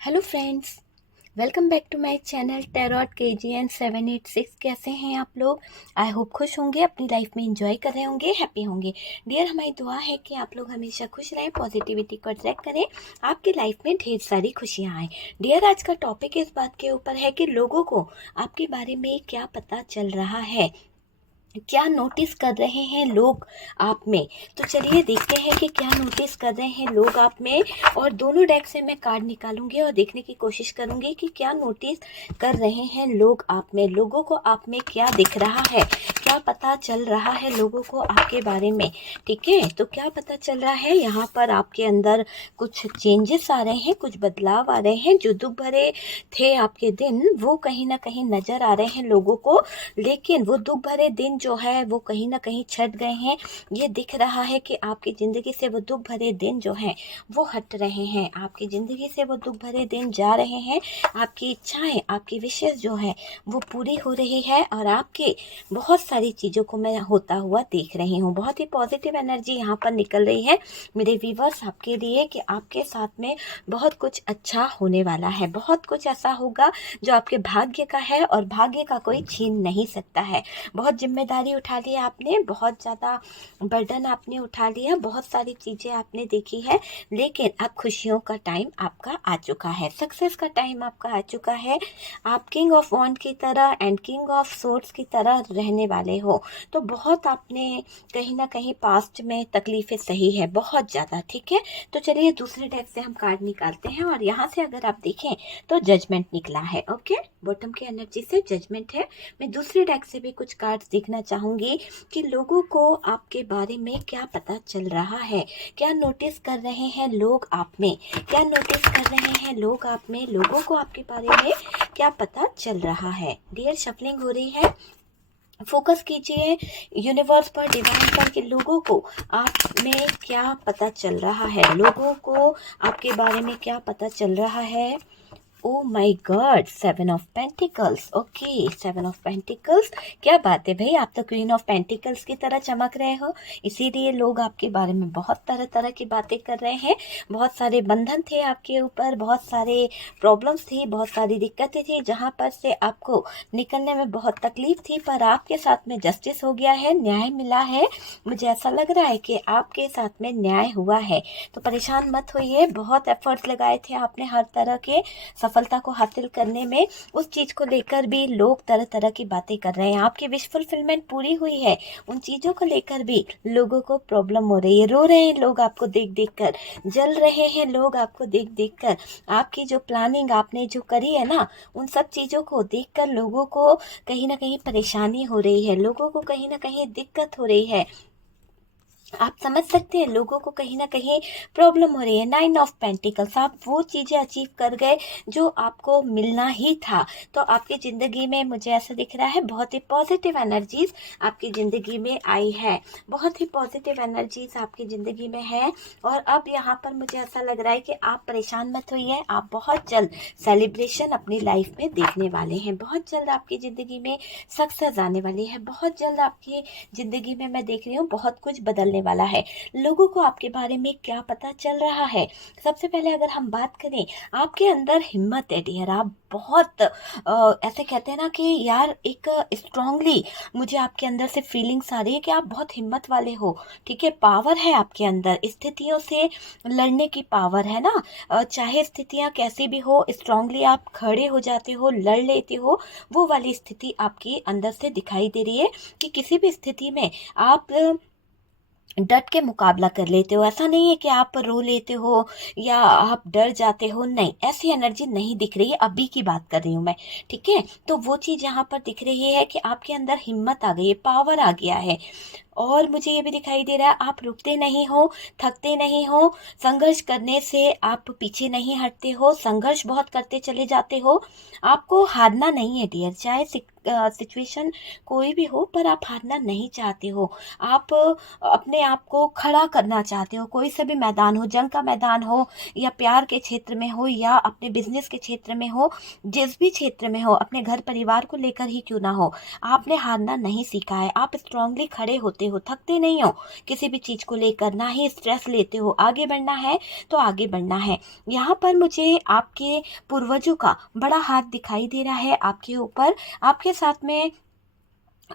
Hello friends, welcome back to my channel tarot KGN 786। कैसे हैं आप लोग? आई होप खुश होंगे, अपनी लाइफ में एंजॉय कर रहे होंगे, हैप्पी होंगे। डियर, हमारी दुआ है कि आप लोग हमेशा खुश रहें, पॉजिटिविटी को अट्रैक्ट करें, आपकी लाइफ में ढेर सारी खुशियाँ आएँ। डियर, आज का टॉपिक इस बात के ऊपर है कि लोगों को आपके बारे में क्या पता चल रहा है, क्या नोटिस कर रहे हैं लोग आप में। तो चलिए देखते हैं कि क्या नोटिस कर रहे हैं लोग आप में। और दोनों डेक से मैं कार्ड निकालूंगी और देखने की कोशिश करूंगी कि क्या नोटिस कर रहे हैं लोग आप में, लोगों को आप में क्या दिख रहा है, क्या पता चल रहा है लोगों को आपके बारे में। ठीक है, तो क्या पता चल रहा है, यहाँ पर आपके अंदर कुछ चेंजेस आ रहे हैं, कुछ बदलाव आ रहे हैं। जो दुख भरे थे आपके दिन वो कहीं ना कहीं नजर आ रहे हैं लोगों को, लेकिन वो दुख भरे दिन जो है वो कहीं ना कहीं छट गए हैं। ये दिख रहा है कि आपकी ज़िंदगी से वो दुख भरे दिन जो हैं वो हट रहे हैं, आपकी ज़िंदगी से वो दुख भरे दिन जा रहे हैं। आपकी इच्छाएं, आपकी विशेष जो है वो पूरी हो रही है और आपके बहुत सारी चीज़ों को मैं होता हुआ देख रही हूँ। बहुत ही पॉजिटिव एनर्जी यहाँ पर निकल रही है मेरे व्यूवर्स आपके लिए कि आपके साथ में बहुत कुछ अच्छा होने वाला है। बहुत कुछ ऐसा होगा जो आपके भाग्य का है और भाग्य का कोई छीन नहीं सकता है। बहुत जिम्मेदारी उठा ली आपने, बहुत ज़्यादा बर्डन आपने उठा लिया, बहुत सारी चीज़ें आपने देखी है, लेकिन अब खुशियों का टाइम आपका आ चुका है, सक्सेस का टाइम आपका आ चुका है। आप किंग ऑफ वॉन्ड की तरह एंड किंग ऑफ सोर्ड्स की तरह रहने वाले हो। तो बहुत आपने कहीं ना कहीं पास्ट में तकलीफ़ें सही है, बहुत ज़्यादा। ठीक है, तो चलिए दूसरे डेक से हम कार्ड निकालते हैं और यहाँ से अगर आप देखें तो जजमेंट निकला है। ओके, बॉटम की एनर्जी से जजमेंट है। मैं दूसरे डेक से भी कुछ कार्ड्स देखना चाहूंगी कि लोगों को आपके बारे में क्या पता चल रहा है, क्या नोटिस कर रहे हैं लोग आप में, क्या नोटिस कर रहे हैं लोग आप में, लोगों को आपके बारे में क्या पता चल रहा है। डियर, शफलिंग हो रही है, फोकस कीजिए यूनिवर्स पर, डिवाइन पर कि लोगों को आप में क्या पता चल रहा है, लोगों को आपके बारे में क्या पता चल रहा है। Oh my god, 7 of pentacles. Okay, 7 of pentacles, क्या बात है भाई, आप तो क्वीन ऑफ पेंटिकल्स की तरह चमक रहे हो, इसीलिए लोग आपके बारे में बहुत तरह तरह की बातें कर रहे हैं। बहुत सारे बंधन थे आपके ऊपर, बहुत सारे प्रॉब्लम्स थी, बहुत सारी दिक्कतें थी जहाँ पर से आपको निकलने में बहुत तकलीफ थी, पर आपके साथ में जस्टिस हो गया है, न्याय मिला है। मुझे ऐसा लग रहा है कि आपके साथ में न्याय हुआ है। तो परेशान मत होइए, बहुत एफर्ट्स लगाए थे आपने हर तरह के सफलता को हासिल करने में, उस चीज़ को लेकर भी लोग तरह तरह की बातें कर रहे हैं। आपकी विश फुलफिलमेंट पूरी हुई है, उन चीज़ों को लेकर भी लोगों को प्रॉब्लम हो रही है, रो रहे हैं लोग आपको देख देख कर, जल रहे हैं लोग आपको देख देख कर। आपकी जो प्लानिंग आपने जो करी है ना, उन सब चीज़ों को देख कर लोगों को कहीं ना कहीं परेशानी हो रही है, लोगों को कहीं ना कहीं दिक्कत हो रही है। आप समझ सकते हैं, लोगों को कहीं ना कहीं प्रॉब्लम हो रही है। 9 ऑफ पेंटिकल्स, आप वो चीज़ें अचीव कर गए जो आपको मिलना ही था। तो आपकी ज़िंदगी में मुझे ऐसा दिख रहा है बहुत ही पॉजिटिव एनर्जीज आपकी ज़िंदगी में आई है, बहुत ही पॉजिटिव एनर्जीज आपकी ज़िंदगी में है। और अब यहाँ पर मुझे ऐसा लग रहा है कि आप परेशान मत होइए, आप बहुत जल्द सेलिब्रेशन अपनी लाइफ में देखने वाले हैं, बहुत जल्द आपकी ज़िंदगी में सक्सेस आने वाली है, बहुत जल्द आपकी ज़िंदगी में मैं देख रही हूँ बहुत कुछ बदलने वाला है। लोगों को आपके बारे में क्या पता चल रहा है। सबसे पहले अगर हम बात करें, आपके अंदर हिम्मत है डियर, आप बहुत ऐसे कहते हैं ना कि यार एक स्ट्रांगली मुझे आपके अंदर से फीलिंग्स आ रही है कि आप बहुत हिम्मत वाले हो। ठीक है, पावर है आपके अंदर, स्थितियों से लड़ने की पावर है ना। चाहे स्थितियां कैसी भी हो, स्ट्रांगली आप खड़े हो जाते हो, लड़ लेते हो, वो वाली स्थिति आपके अंदर से दिखाई दे रही है कि किसी भी स्थिति में आप डट के मुकाबला कर लेते हो। ऐसा नहीं है कि आप रो लेते हो या आप डर जाते हो, नहीं, ऐसी एनर्जी नहीं दिख रही है, अभी की बात कर रही हूँ मैं। ठीक है, तो वो चीज़ यहाँ पर दिख रही है कि आपके अंदर हिम्मत आ गई है, पावर आ गया है। और मुझे ये भी दिखाई दे रहा है आप रुकते नहीं हो, थकते नहीं हो, संघर्ष करने से आप पीछे नहीं हटते हो, संघर्ष बहुत करते चले जाते हो। आपको हारना नहीं है डियर, चाहे सिचुएशन कोई भी हो, पर आप हारना नहीं चाहते हो। आप अपने आप को खड़ा करना चाहते हो, कोई से भी मैदान हो, जंग का मैदान हो या प्यार के क्षेत्र में हो या अपने बिजनेस के क्षेत्र में हो, जिस भी क्षेत्र में हो, अपने घर परिवार को लेकर ही क्यों ना हो, आपने हारना नहीं सीखा है। आप स्ट्रांगली खड़े होते हो, थकते नहीं हो किसी भी चीज़ को लेकर, ना ही स्ट्रेस लेते हो। आगे बढ़ना है तो आगे बढ़ना है। यहाँ पर मुझे आपके पूर्वजों का बड़ा हाथ दिखाई दे रहा है आपके ऊपर। आपके साथ में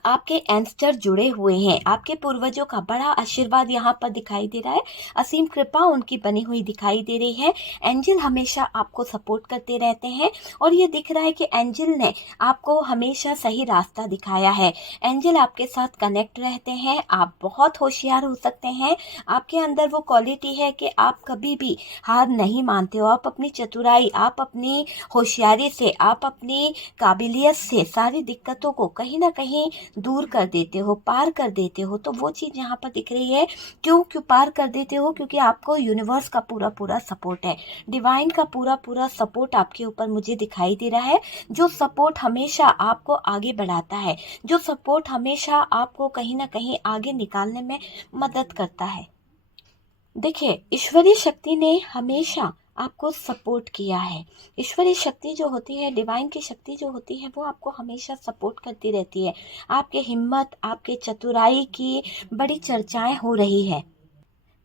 आपके एंसेस्टर जुड़े हुए हैं। आपके पूर्वजों का बड़ा आशीर्वाद यहाँ पर दिखाई दे रहा है। असीम कृपा उनकी बनी हुई दिखाई दे रही है। एंजल हमेशा आपको सपोर्ट करते रहते हैं और ये दिख रहा है कि एंजल ने आपको हमेशा सही रास्ता दिखाया है। एंजल आपके साथ कनेक्ट रहते हैं। आप बहुत होशियार हो सकते हैं। आपके अंदर वो क्वालिटी है कि आप कभी भी हार नहीं मानते हो। आप अपनी चतुराई, आप अपनी होशियारी से, आप अपनी काबिलियत से सारी दिक्कतों को कहीं ना कहीं दूर कर देते हो, पार कर देते हो। तो वो चीज़ यहाँ पर दिख रही है। क्यों पार कर देते हो? क्योंकि आपको यूनिवर्स का पूरा पूरा सपोर्ट है, डिवाइन का पूरा पूरा सपोर्ट आपके ऊपर मुझे दिखाई दे रहा है। जो सपोर्ट हमेशा आपको आगे बढ़ाता है, जो सपोर्ट हमेशा आपको कहीं ना कहीं आगे निकालने में मदद करता है। देखिए, ईश्वरीय शक्ति ने हमेशा आपको सपोर्ट किया है। ईश्वरीय शक्ति जो होती है, डिवाइन की शक्ति जो होती है, वो आपको हमेशा सपोर्ट करती रहती है। आपके हिम्मत, आपके चतुराई की बड़ी चर्चाएं हो रही है।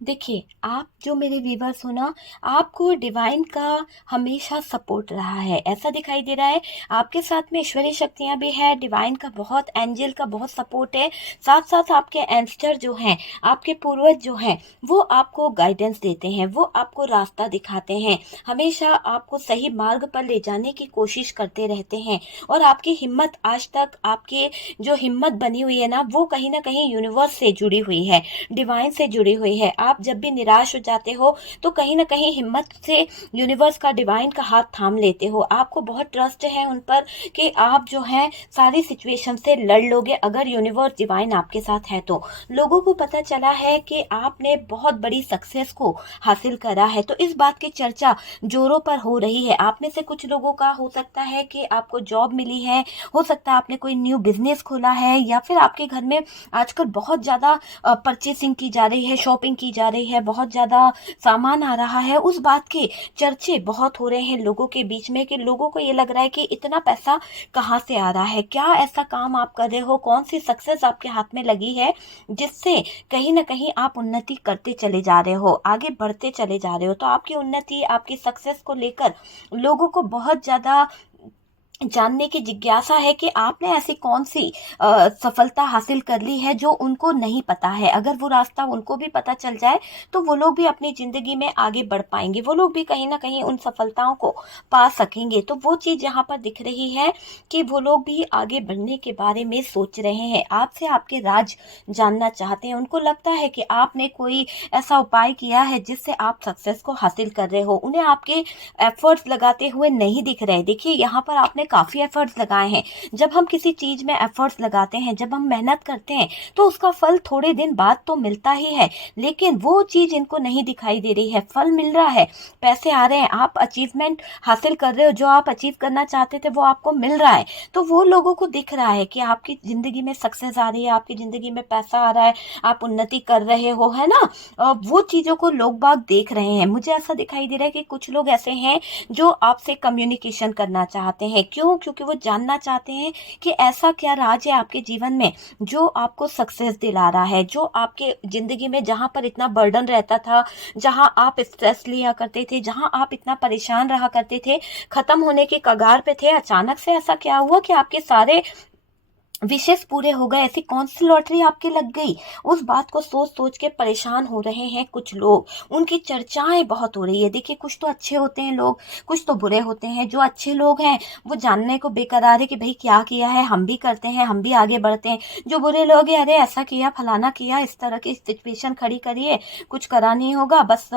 देखिए, आप जो मेरे व्यूवर्स हो ना, आपको डिवाइन का हमेशा सपोर्ट रहा है, ऐसा दिखाई दे रहा है। आपके साथ में ईश्वरीय शक्तियाँ भी है, डिवाइन का बहुत, एंजल का बहुत सपोर्ट है। साथ साथ आपके एंसेस्टर जो हैं, आपके पूर्वज जो हैं, वो आपको गाइडेंस देते हैं, वो आपको रास्ता दिखाते हैं, हमेशा आपको सही मार्ग पर ले जाने की कोशिश करते रहते हैं। और आपकी हिम्मत, आज तक आपकी जो हिम्मत बनी हुई है ना, वो कहीं ना कहीं यूनिवर्स से जुड़ी हुई है, डिवाइन से जुड़ी हुई है। आप जब भी निराश हो जाते हो तो कहीं ना कहीं हिम्मत से यूनिवर्स का, डिवाइन का हाथ थाम लेते हो। आपको बहुत ट्रस्ट है उन पर कि आप जो है सारी सिचुएशन से लड़ लोगे अगर यूनिवर्स, डिवाइन आपके साथ है तो। लोगों को पता चला है कि आपने बहुत बड़ी सक्सेस को हासिल करा है, तो इस बात की चर्चा जोरों पर हो रही है। आप में से कुछ लोगों का हो सकता है कि आपको जॉब मिली है, हो सकता है आपने कोई न्यू बिजनेस खोला है, या फिर आपके घर में आजकल बहुत ज़्यादा परचेसिंग की जा रही है, शॉपिंग की जा रही है, बहुत ज़्यादा सामान आ रहा है। उस बात के चर्चे बहुत हो रहे हैं लोगों के बीच में कि लोगों को ये लग रहा है कि इतना पैसा कहाँ से आ रहा है, क्या ऐसा काम आप कर रहे हो, कौन सी सक्सेस आपके हाथ में लगी है जिससे कहीं ना कहीं आप उन्नति करते चले जा रहे हो, आगे बढ़ते चले जा रहे हो। तो आपकी उन्नति, आपकी सक्सेस को लेकर लोगों को बहुत ज़्यादा जानने की जिज्ञासा है कि आपने ऐसी कौन सी सफलता हासिल कर ली है जो उनको नहीं पता है। अगर वो रास्ता उनको भी पता चल जाए तो वो लोग भी अपनी ज़िंदगी में आगे बढ़ पाएंगे, वो लोग भी कहीं ना कहीं उन सफलताओं को पा सकेंगे। तो वो चीज़ यहाँ पर दिख रही है कि वो लोग भी आगे बढ़ने के बारे में सोच रहे हैं, आपसे आपके राज जानना चाहते हैं। उनको लगता है कि आपने कोई ऐसा उपाय किया है जिससे आप सक्सेस को हासिल कर रहे हो। उन्हें आपके एफर्ट्स लगाते हुए नहीं दिख रहे। देखिए, यहाँ पर आपने काफ़ी एफर्ट्स लगाए हैं। जब हम किसी चीज़ में एफर्ट्स लगाते हैं, जब हम मेहनत करते हैं, तो उसका फल थोड़े दिन बाद तो मिलता ही है, लेकिन वो चीज़ इनको नहीं दिखाई दे रही है। फल मिल रहा है, पैसे आ रहे हैं, आप अचीवमेंट हासिल कर रहे हो, जो आप अचीव करना चाहते थे वो आपको मिल रहा है। तो वो लोगों को दिख रहा है कि आपकी ज़िंदगी में सक्सेस आ रही है, आपकी ज़िंदगी में पैसा आ रहा है, आप उन्नति कर रहे हो, है ना। वो चीज़ों को लोग बाग देख रहे हैं। मुझे ऐसा दिखाई दे रहा है कि कुछ लोग ऐसे हैं जो आपसे कम्युनिकेशन करना चाहते हैं। क्यों? क्योंकि वो जानना चाहते हैं कि ऐसा क्या राज है आपके जीवन में जो आपको सक्सेस दिला रहा है, जो आपके ज़िंदगी में जहाँ पर इतना बर्डन रहता था, जहाँ आप स्ट्रेस लिया करते थे, जहाँ आप इतना परेशान रहा करते थे, ख़त्म होने के कगार पे थे, अचानक से ऐसा क्या हुआ कि आपके सारे विशेष पूरे हो गए? ऐसी कौन सी लॉटरी आपके लग गई? उस बात को सोच सोच के परेशान हो रहे हैं कुछ लोग, उनकी चर्चाएं बहुत हो रही है। देखिए, कुछ तो अच्छे होते हैं लोग, कुछ तो बुरे होते हैं। जो अच्छे लोग हैं वो जानने को बेकरार है कि भाई क्या किया है, हम भी करते हैं, हम भी आगे बढ़ते हैं। जो बुरे लोग हैं, अरे ऐसा किया, फलाना किया, इस तरह की सिचुएशन खड़ी करिए, कुछ करा नहीं होगा, बस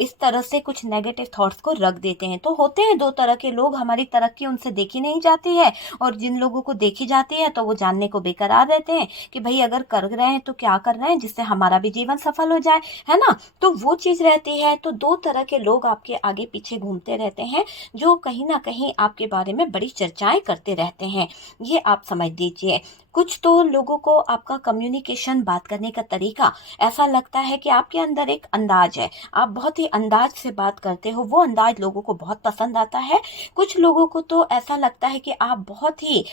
इस तरह से कुछ नेगेटिव थॉट्स को रख देते हैं। तो होते हैं दो तरह के लोग, हमारी तरक्की उनसे देखी नहीं जाती है, और जिन लोगों को देखी जाती है तो वो जानने को बेकरार रहते हैं कि भाई अगर कर रहे हैं तो क्या कर रहे हैं जिससे हमारा भी जीवन सफल हो जाए, है ना। तो वो चीज रहती है। तो दो तरह के लोग आपके आगे पीछे घूमते रहते हैं जो कहीं ना कहीं आपके बारे में बड़ी चर्चाएं करते रहते हैं, ये आप समझ लीजिए। कुछ तो लोगों को आपका कम्युनिकेशन, बात करने का तरीका ऐसा लगता है कि आपके अंदर एक अंदाज है, आप बहुत ही अंदाज से बात करते हो, वो अंदाज लोगों को बहुत पसंद आता है। कुछ लोगों को तो ऐसा लगता है कि आप बहुत ही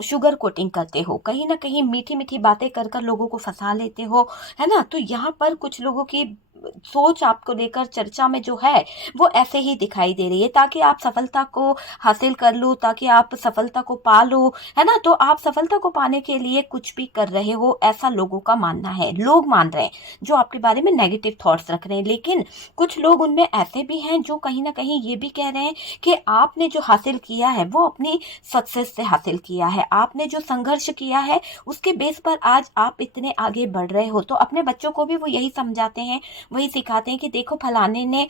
शुगर कोटिंग करते हो, कहीं ना कहीं मीठी मीठी बातें कर कर लोगों को फंसा लेते हो, है ना। तो यहाँ पर कुछ लोगों की सोच आपको लेकर चर्चा में जो है वो ऐसे ही दिखाई दे रही है, ताकि आप सफलता को हासिल कर लो, ताकि आप सफलता को पा लो, है ना। तो आप सफलता को पाने के लिए कुछ भी कर रहे हो, ऐसा लोगों का मानना है, लोग मान रहे हैं जो आपके बारे में नेगेटिव थॉट्स रख रहे हैं। लेकिन कुछ लोग उनमें ऐसे भी हैं जो कहीं ना कहीं ये भी कह रहे हैं कि आपने जो हासिल किया है वो अपनी सक्सेस से हासिल किया है, आपने जो संघर्ष किया है उसके बेस पर आज आप इतने आगे बढ़ रहे हो। तो अपने बच्चों को भी वो यही समझाते हैं, वही सिखाते हैं कि देखो फलाने ने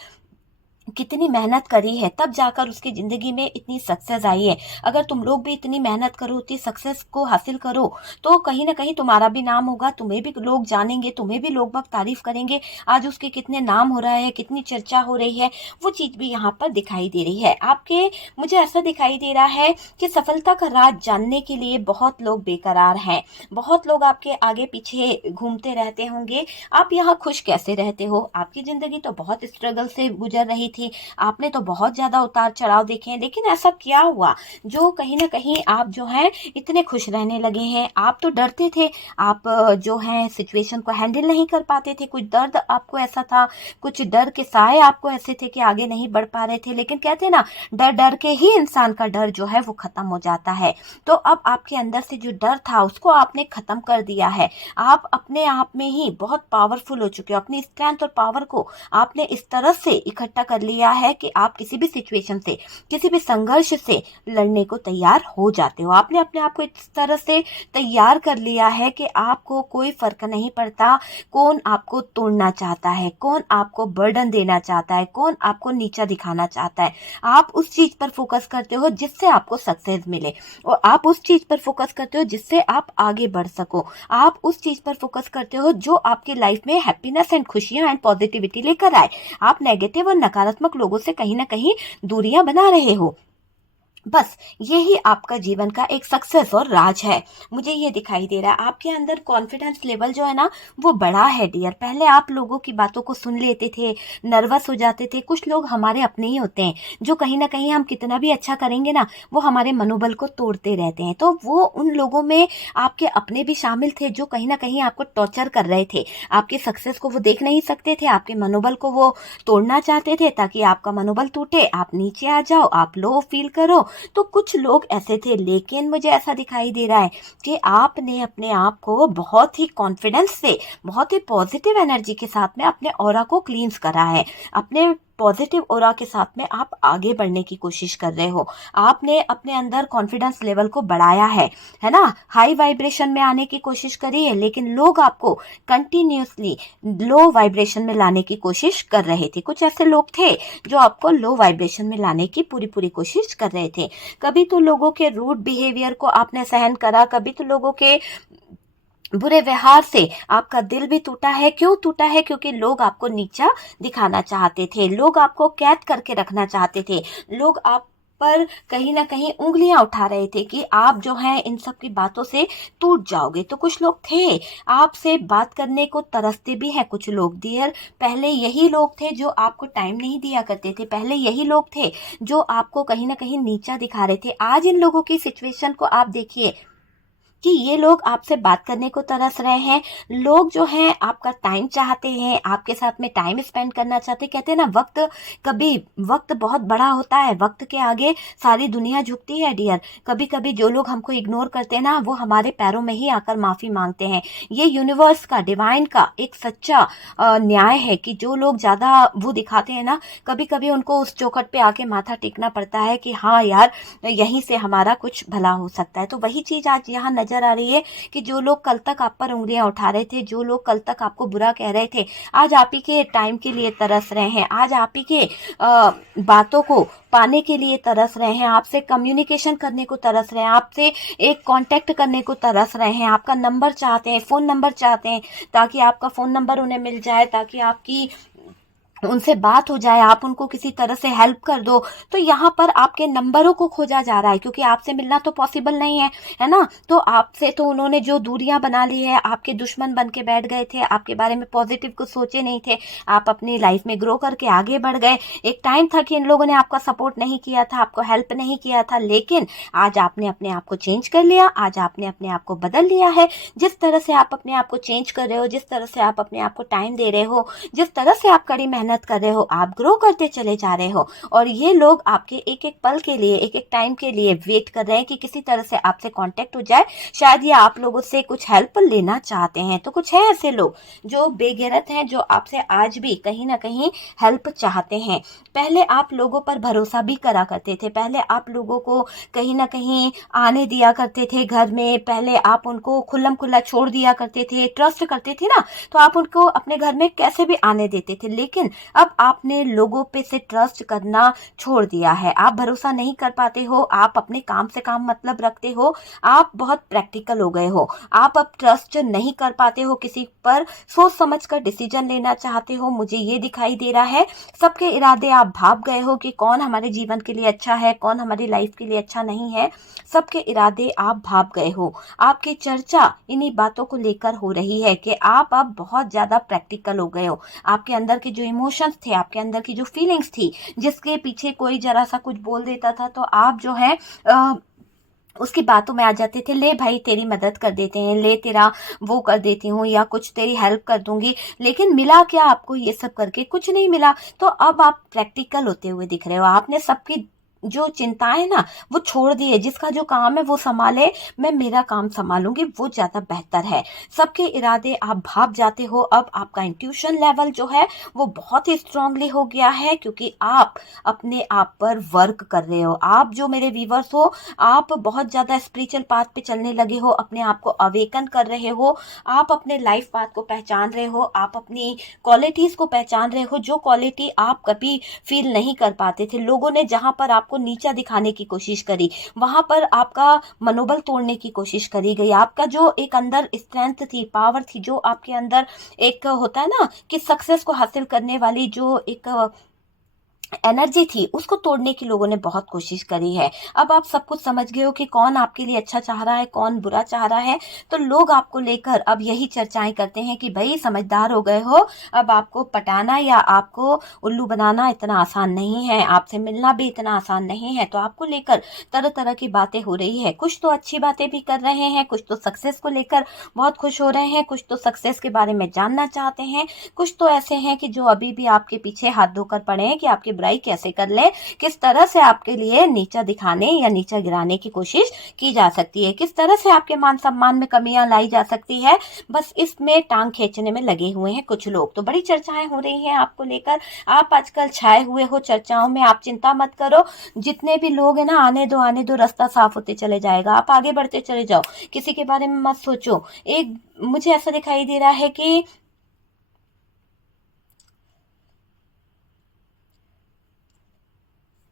कितनी मेहनत करी है, तब जाकर उसकी जिंदगी में इतनी सक्सेस आई है। अगर तुम लोग भी इतनी मेहनत करो, इतनी सक्सेस को हासिल करो, तो कहीं ना कहीं तुम्हारा भी नाम होगा, तुम्हें भी लोग जानेंगे, तुम्हें भी लोग बहुत तारीफ करेंगे। आज उसके कितने नाम हो रहा है, कितनी चर्चा हो रही है, वो चीज भी यहाँ पर दिखाई दे रही है आपके। मुझे ऐसा दिखाई दे रहा है कि सफलता का राज जानने के लिए बहुत लोग बेकरार हैं, बहुत लोग आपके आगे पीछे घूमते रहते होंगे। आप यहाँ खुश कैसे रहते हो? आपकी जिंदगी तो बहुत स्ट्रगल से गुजर रही थी, आपने तो बहुत ज्यादा उतार चढ़ाव देखे हैं, लेकिन ऐसा क्या हुआ जो कहीं ना कहीं आप जो है इतने खुश रहने लगे हैं? आप तो डरते थे, आप जो है सिचुएशन को हैंडल नहीं कर पाते थे, कुछ दर्द आपको ऐसा था, कुछ डर के साए आपको ऐसे थे कि आगे नहीं बढ़ पा रहे थे। लेकिन कहते हैं ना, डर डर के ही इंसान का डर जो है वो खत्म हो जाता है। तो अब आपके अंदर से जो डर था उसको आपने खत्म कर दिया है, आप अपने आप में ही बहुत पावरफुल हो चुके हो। अपनी स्ट्रेंथ और पावर को आपने इस तरह से इकट्ठा कर लिया है कि आप किसी भी सिचुएशन से, किसी भी संघर्ष से लड़ने को तैयार हो जाते हो। आपने अपने आप को इस तरह से तैयार कर लिया है कि आपको कोई फर्क नहीं पड़ता कौन आपको तोड़ना चाहता है, कौन आपको बर्डन देना चाहता है, कौन आपको नीचा दिखाना चाहता है। आप उस चीज पर फोकस करते हो जिससे आपको सक्सेस मिले, और आप उस चीज पर फोकस करते हो जिससे आप आगे बढ़ सको। आप उस चीज पर फोकस करते हो जो आपके लाइफ में हैप्पीनेस एंड खुशियां एंड पॉजिटिविटी लेकर आए। आप नेगेटिव और नकारात्मक लोगों से कहीं ना कहीं दूरियां बना रहे हो। बस यही आपका जीवन का एक सक्सेस और राज है, मुझे ये दिखाई दे रहा है। आपके अंदर कॉन्फिडेंस लेवल जो है ना वो बड़ा है डियर। पहले आप लोगों की बातों को सुन लेते थे, नर्वस हो जाते थे। कुछ लोग हमारे अपने ही होते हैं जो कहीं ना कहीं हम कितना भी अच्छा करेंगे ना वो हमारे मनोबल को तोड़ते रहते हैं। तो वो उन लोगों में आपके अपने भी शामिल थे जो कहीं ना कहीं आपको टॉर्चर कर रहे थे। आपके सक्सेस को वो देख नहीं सकते थे, आपके मनोबल को वो तोड़ना चाहते थे ताकि आपका मनोबल टूटे, आप नीचे आ जाओ, आप लो फील करो। तो कुछ लोग ऐसे थे। लेकिन मुझे ऐसा दिखाई दे रहा है कि आपने अपने आप को बहुत ही कॉन्फिडेंस से, बहुत ही पॉजिटिव एनर्जी के साथ में अपने ऑरा को क्लींस करा है। अपने पॉजिटिव ऑरा के साथ में आप आगे बढ़ने की कोशिश कर रहे हो। आपने अपने अंदर कॉन्फिडेंस लेवल को बढ़ाया है ना। हाई वाइब्रेशन में आने की कोशिश करी है, लेकिन लोग आपको कंटिन्यूसली लो वाइब्रेशन में लाने की कोशिश कर रहे थे। कुछ ऐसे लोग थे जो आपको लो वाइब्रेशन में लाने की पूरी पूरी कोशिश कर रहे थे। कभी तो लोगों के रूड बिहेवियर को आपने सहन करा, कभी तो लोगों के बुरे व्यवहार से आपका दिल भी टूटा है। क्यों टूटा है? क्योंकि लोग आपको नीचा दिखाना चाहते थे, लोग आपको कैद करके रखना चाहते थे, लोग आप पर कहीं ना कहीं उंगलियां उठा रहे थे कि आप जो हैं इन सब की बातों से टूट जाओगे। तो कुछ लोग थे आपसे बात करने को तरसते भी हैं कुछ लोग डियर। पहले यही लोग थे जो आपको टाइम नहीं दिया करते थे, पहले यही लोग थे जो आपको कहीं ना कहीं नीचा दिखा रहे थे। आज इन लोगों की सिचुएशन को आप देखिए कि ये लोग आपसे बात करने को तरस रहे हैं। लोग जो हैं आपका टाइम चाहते हैं, आपके साथ में टाइम स्पेंड करना चाहते हैं। कहते हैं ना, कभी वक्त बहुत बड़ा होता है, वक्त के आगे सारी दुनिया झुकती है डियर। कभी कभी जो लोग हमको इग्नोर करते हैं ना वो हमारे पैरों में ही आकर माफी मांगते हैं। ये यूनिवर्स का, डिवाइन का एक सच्चा न्याय है कि जो लोग ज्यादा वो दिखाते हैं ना, कभी कभी उनको उस चौखट पे आके माथा टेकना पड़ता है कि हाँ यार यहीं से हमारा कुछ भला हो सकता है। तो वही चीज आज यहाँ नजर आ रही है कि जो लोग कल तक आप पर उंगलियां उठा रहे थे, जो लोग कल तक आपको बुरा कह रहे थे, आज आप ही के टाइम के लिए तरस रहे हैं, आज आप ही के बातों को पाने के लिए तरस रहे हैं, आपसे कम्युनिकेशन करने को तरस रहे हैं, आपसे एक कांटेक्ट करने को तरस रहे हैं, आपका नंबर चाहते हैं, फोन नंबर चाहते हैं ताकि आपका फोन नंबर उन्हें मिल जाए, ताकि आपकी उनसे बात हो जाए, आप उनको किसी तरह से हेल्प कर दो, तो यहाँ पर आपके नंबरों को खोजा जा रहा है, क्योंकि आपसे मिलना तो पॉसिबल नहीं है ना। तो आपसे तो उन्होंने जो दूरियां बना ली है, आपके दुश्मन बन के बैठ गए थे, आपके बारे में पॉजिटिव कुछ सोचे नहीं थे, आप अपनी लाइफ में ग्रो करके आगे बढ़ गए। एक टाइम था कि इन लोगों ने आपका सपोर्ट नहीं किया था, आपको हेल्प नहीं किया था, लेकिन आज आपने अपने आप को चेंज कर लिया, आज आपने अपने आप को बदल लिया है। जिस तरह से आप अपने आप को चेंज कर रहे हो, जिस तरह से आप अपने आप को टाइम दे रहे हो, जिस तरह से आप कड़ी मेहनत कर रहे हो, आप ग्रो करते चले जा रहे हो। और ये लोग आपके एक एक पल के लिए, एक एक टाइम के लिए वेट कर रहे हैं कि किसी तरह से आपसे कांटेक्ट हो जाए। शायद ये आप लोगों से कुछ हेल्प लेना चाहते हैं। तो कुछ है ऐसे लोग जो बेगैरत हैं, जो आपसे आज भी कहीं ना कहीं हेल्प चाहते हैं। पहले आप लोगों पर भरोसा भी करा करते थे, पहले आप लोगों को कहीं ना कहीं आने दिया करते थे घर में, पहले आप उनको खुल्लम खुल्ला छोड़ दिया करते थे, ट्रस्ट करते थे ना, तो आप उनको अपने घर में कैसे भी आने देते थे। लेकिन अब आपने लोगों पे से ट्रस्ट करना छोड़ दिया है, आप भरोसा नहीं कर पाते हो, आप अपने काम से काम मतलब रखते हो, आप बहुत प्रैक्टिकल हो गए हो, आप अब ट्रस्ट नहीं कर पाते हो किसी पर, सोच समझ कर डिसीजन लेना चाहते हो। मुझे ये दिखाई दे रहा है सबके इरादे आप भाप गए हो कि कौन हमारे जीवन के लिए अच्छा है, कौन हमारी लाइफ के लिए अच्छा नहीं है। सबके इरादे आप भाप गए हो। आपकी चर्चा इन्हीं बातों को लेकर हो रही है कि आप अब बहुत ज्यादा प्रैक्टिकल हो गए हो। आपके अंदर के जो इमोशंस थे, आपके अंदर की जो फीलिंग्स थी, जिसके पीछे कोई जरा सा कुछ बोल देता था तो आप जो है उसकी बातों में आ जाते थे, ले भाई तेरी मदद कर देते हैं, ले तेरा वो कर देती हूँ, या कुछ तेरी हेल्प कर दूंगी। लेकिन मिला क्या आपको? ये सब करके कुछ नहीं मिला। तो अब आप प्रैक्टिकल होते हुए दिख रहे हो। आपने सबकी जो चिंताएं ना वो छोड़ दी है, जिसका जो काम है वो संभाले, मैं मेरा काम संभालूंगी, वो ज्यादा बेहतर है। सबके इरादे आप भाप जाते हो। अब आपका इंट्यूशन लेवल जो है वो बहुत ही स्ट्रांगली हो गया है, क्योंकि आप अपने आप पर वर्क कर रहे हो। आप जो मेरे व्यूवर्स हो, आप बहुत ज्यादा स्पिरिचुअल पाथ पे चलने लगे हो, अपने आप को अवेकन कर रहे हो, आप अपने लाइफ पाथ को पहचान रहे हो, आप अपनी क्वालिटीज को पहचान रहे हो, जो क्वालिटी आप कभी फील नहीं कर पाते थे। लोगों ने जहां पर आपको नीचा दिखाने की कोशिश करी, वहां पर आपका मनोबल तोड़ने की कोशिश करी गई। आपका जो एक अंदर स्ट्रेंथ थी, पावर थी, जो आपके अंदर एक होता है ना कि सक्सेस को हासिल करने वाली जो एक एनर्जी थी, उसको तोड़ने की लोगों ने बहुत कोशिश करी है। अब आप सब कुछ समझ गए हो कि कौन आपके लिए अच्छा चाह रहा है, कौन बुरा चाह रहा है। तो लोग आपको लेकर अब यही चर्चाएं करते हैं कि भाई समझदार हो गए हो, अब आपको पटाना या आपको उल्लू बनाना इतना आसान नहीं है, आपसे मिलना भी इतना आसान नहीं है। तो आपको लेकर तरह तरह की बातें हो रही है। कुछ तो अच्छी बातें भी कर रहे हैं, कुछ तो सक्सेस को लेकर बहुत खुश हो रहे हैं, कुछ तो सक्सेस के बारे में जानना चाहते हैं, कुछ तो ऐसे हैं कि जो अभी भी आपके पीछे हाथ धोकर पड़े हैं कि आपकी बुराई कैसे कर ले, किस तरह से आपके लिए नीचा दिखाने या नीचा गिराने की कोशिश की जा सकती है, किस तरह से आपके मान सम्मान में कमियां लाई जा सकती है। बस इसमें टांग खींचने में लगे हुए हैं कुछ लोग। तो बड़ी चर्चाएं हो रही हैं आपको लेकर। आप आजकल छाए हुए हो चर्चाओं में, आप चिंता मत करो। जितने भी लोग हैं ना, आने दो आने दो, रास्ता साफ होते चले जाएगा। आप आगे बढ़ते चले जाओ, किसी के बारे में मत सोचो। एक मुझे ऐसा दिखाई दे रहा है कि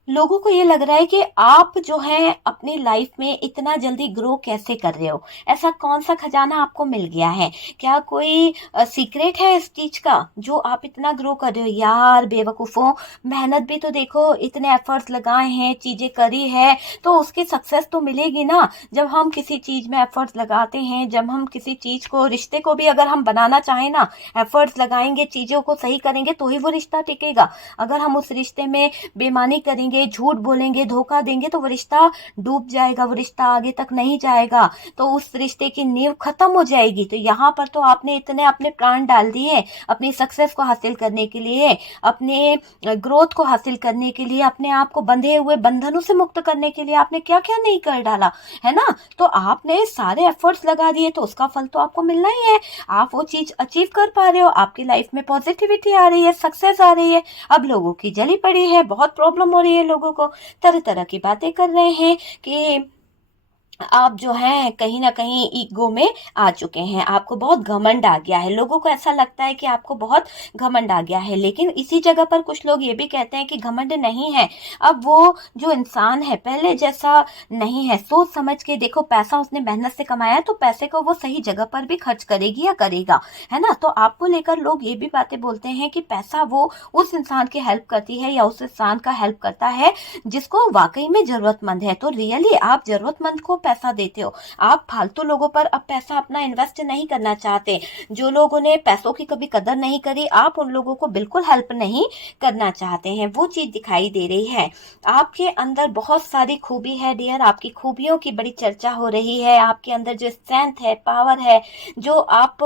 लोगों को ये लग रहा है कि आप जो है अपनी लाइफ में इतना जल्दी ग्रो कैसे कर रहे हो, ऐसा कौन सा खजाना आपको मिल गया है? क्या कोई सीक्रेट है इस चीज का जो आप इतना ग्रो कर रहे हो? यार बेवकूफों, मेहनत भी तो देखो, इतने एफर्ट्स लगाए हैं, चीजें करी है, तो उसकी सक्सेस तो मिलेगी ना। जब हम किसी चीज में एफर्ट्स लगाते हैं, जब हम किसी चीज को, रिश्ते को भी अगर हम बनाना चाहें ना, एफर्ट्स लगाएंगे, चीजों को सही करेंगे, तो ही वो रिश्ता टिकेगा। अगर हम उस रिश्ते में बेईमानी करेंगे, झूठ बोलेंगे, धोखा देंगे, तो वो रिश्ता डूब जाएगा, वो रिश्ता आगे तक नहीं जाएगा, तो उस रिश्ते की नींव खत्म हो जाएगी। तो यहाँ पर तो आपने इतने अपने प्राण डाल दिए अपनी सक्सेस को हासिल करने के लिए, अपने ग्रोथ को हासिल करने के लिए, अपने आप को बंधे हुए बंधनों से मुक्त करने के लिए आपने क्या क्या नहीं कर डाला है ना। तो आपने सारे एफर्ट्स लगा दिए, तो उसका फल तो आपको मिलना ही है। आप वो चीज अचीव कर पा रहे हो, आपकी लाइफ में पॉजिटिविटी आ रही है, सक्सेस आ रही है। अब लोगों की जली पड़ी है, बहुत प्रॉब्लम हो रही है, लोगों को तरह तरह की बातें कर रहे हैं कि आप जो हैं कहीं न कहीं ईगो में आ चुके हैं, आपको बहुत घमंड आ गया है। लोगों को ऐसा लगता है कि आपको बहुत घमंड आ गया है, लेकिन इसी जगह पर कुछ लोग ये भी कहते हैं कि घमंड नहीं है, अब वो जो इंसान है पहले जैसा नहीं है। सोच समझ के देखो, पैसा उसने मेहनत से कमाया है तो पैसे को वो सही जगह पर भी खर्च करेगी या करेगा, है ना? तो आपको लेकर लोग ये भी बातें बोलते हैं कि पैसा वो उस इंसान की हेल्प करती है या उस इंसान का हेल्प करता है जिसको वाक़ई में ज़रूरतमंद है। तो रियली आप ज़रूरतमंद को पैसा देते हो। आप फालतू लोगों पर अब पैसा अपना इन्वेस्ट नहीं करना चाहते। जो लोगों ने पैसों की कभी कदर नहीं करी, आप उन लोगों को बिल्कुल हेल्प नहीं करना चाहते हैं। वो चीज़ दिखाई दे रही है। आपके अंदर बहुत सारी खूबी है डियर, आपकी खूबियों की बड़ी चर्चा हो रही है। आपके अंदर जो स्ट्रेंथ है, पावर है, जो आप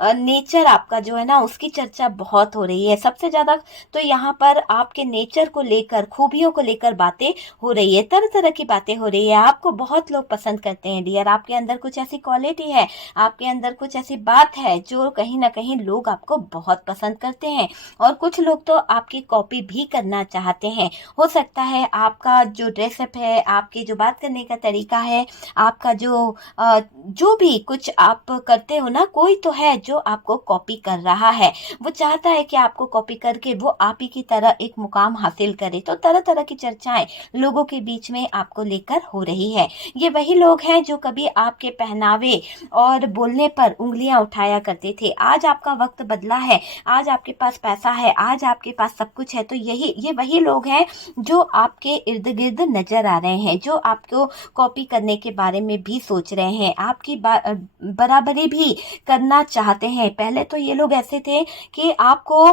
नेचर आपका जो है ना, उसकी चर्चा बहुत हो रही है। सबसे ज़्यादा तो यहाँ पर आपके नेचर को लेकर, खूबियों को लेकर बातें हो रही है, तरह तरह की बातें हो रही है। आपको बहुत लोग पसंद करते हैं डियर, आपके अंदर कुछ ऐसी क्वालिटी है, आपके अंदर कुछ ऐसी बात है जो कहीं ना कहीं लोग आपको बहुत पसंद करते हैं। और कुछ लोग तो आपकी कॉपी भी करना चाहते हैं। हो सकता है आपका जो ड्रेसअप है, आपके जो बात करने का तरीका है, आपका जो भी कुछ आप करते हो ना, कोई तो है जो आपको कॉपी कर रहा है। वो चाहता है कि आपको कॉपी करके वो आप ही की तरह एक मुकाम हासिल करे। तो तरह तरह की चर्चाएं लोगों के बीच में आपको लेकर हो रही है। ये वही लोग हैं जो कभी आपके पहनावे और बोलने पर उंगलियां उठाया करते थे। आज आपका वक्त बदला है, आज आपके पास पैसा है, आज आपके पास सब कुछ है, तो ये वही लोग हैं जो आपके इर्द गिर्द नजर आ रहे हैं, जो आपको कॉपी करने के बारे में भी सोच रहे हैं, आपकी बराबरी भी करना चाहते हैं। पहले तो ये लोग ऐसे थे कि आपको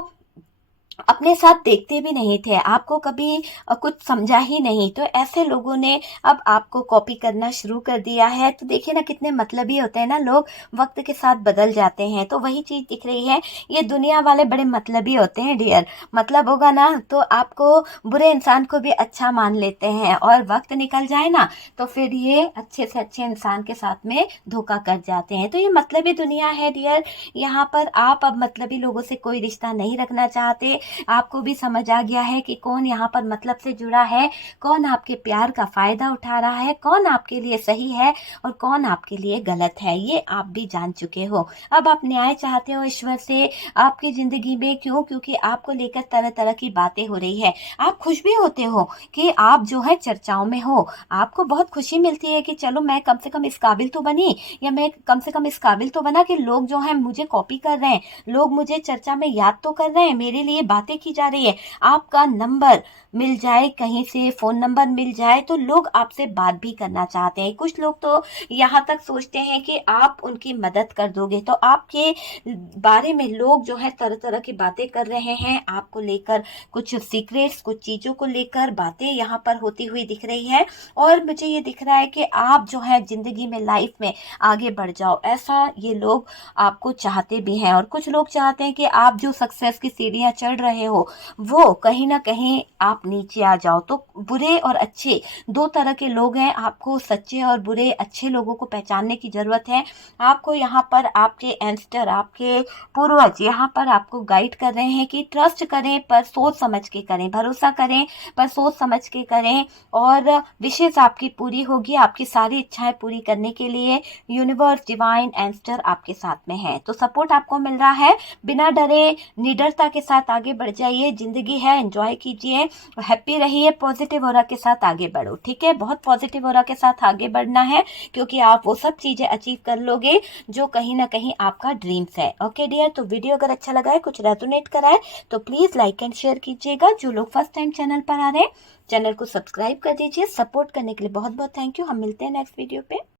अपने साथ देखते भी नहीं थे, आपको कभी कुछ समझा ही नहीं। तो ऐसे लोगों ने अब आपको कॉपी करना शुरू कर दिया है। तो देखिए ना, कितने मतलबी होते हैं ना लोग, वक्त के साथ बदल जाते हैं। तो वही चीज़ दिख रही है, ये दुनिया वाले बड़े मतलबी होते हैं डियर। मतलब होगा ना तो आपको, बुरे इंसान को भी अच्छा मान लेते हैं, और वक्त निकल जाए ना तो फिर ये अच्छे से अच्छे इंसान के साथ में धोखा कर जाते हैं। तो ये मतलबी दुनिया है डियर। यहाँ पर आप अब मतलबी लोगों से कोई रिश्ता नहीं रखना चाहते। आपको भी समझ आ गया है कि कौन यहाँ पर मतलब से जुड़ा है, कौन आपके प्यार का फायदा उठा रहा है, कौन आपके लिए सही है और कौन आपके लिए गलत है, ये आप भी जान चुके हो। अब आप न्याय चाहते हो ईश्वर से आपकी जिंदगी में। क्यों? क्योंकि आपको लेकर तरह तरह की बातें हो रही है। आप खुश भी होते हो कि आप जो है चर्चाओं में हो, आपको बहुत खुशी मिलती है कि चलो मैं कम से कम इस काबिल तो बनी, या मैं कम से कम इस काबिल तो बना कि लोग जो है मुझे कॉपी कर रहे हैं, लोग मुझे चर्चा में याद तो कर रहे हैं, मेरे लिए बातें की जा रही है। आपका नंबर मिल जाए, कहीं से फोन नंबर मिल जाए, तो लोग आपसे बात भी करना चाहते हैं। कुछ लोग तो यहाँ तक सोचते हैं कि आप उनकी मदद कर दोगे। तो आपके बारे में लोग जो है तरह तरह की बातें कर रहे हैं, आपको लेकर कुछ सीक्रेट्स, कुछ चीजों को लेकर बातें यहाँ पर होती हुई दिख रही है। और मुझे ये दिख रहा है कि आप जो है जिंदगी में, लाइफ में आगे बढ़ जाओ, ऐसा ये लोग आपको चाहते भी हैं। और कुछ लोग चाहते हैं कि आप जो सक्सेस की सीढ़ियां चढ़ रहे हो, वो कहीं ना कहीं आप नीचे आ जाओ। तो बुरे और अच्छे दो तरह के लोग हैं। आपको सच्चे और बुरे, अच्छे लोगों को पहचानने की जरूरत है। आपको यहाँ पर आपके एंस्टर, आपके पूर्वज यहाँ पर आपको गाइड कर रहे हैं कि ट्रस्ट करें पर सोच समझ के करें, भरोसा करें पर सोच समझ के करें, और विशेष आपकी पूरी होगी। आपकी सारी इच्छाएं पूरी करने के लिए यूनिवर्स, डिवाइन, एंस्टर आपके साथ में है। तो सपोर्ट आपको मिल रहा है। बिना डरे, निडरता के साथ आगे बढ़ जाइए। जिंदगी है, एंजॉय कीजिए, हैप्पी रहिए, पॉजिटिव ऑरा के साथ आगे बढ़ो। ठीक है, बहुत पॉजिटिव ऑरा के साथ आगे बढ़ना है, क्योंकि आप वो सब चीजें अचीव कर लोगे जो कहीं ना कहीं आपका ड्रीम्स है। ओके डियर, तो वीडियो अगर अच्छा लगा है, कुछ रेजोनेट करा है, तो प्लीज लाइक एंड शेयर कीजिएगा। जो लोग फर्स्ट टाइम चैनल पर आ रहे हैं, चैनल को सब्सक्राइब कर दीजिए। सपोर्ट करने के लिए बहुत बहुत थैंक यू। हम मिलते हैं नेक्स्ट वीडियो पे।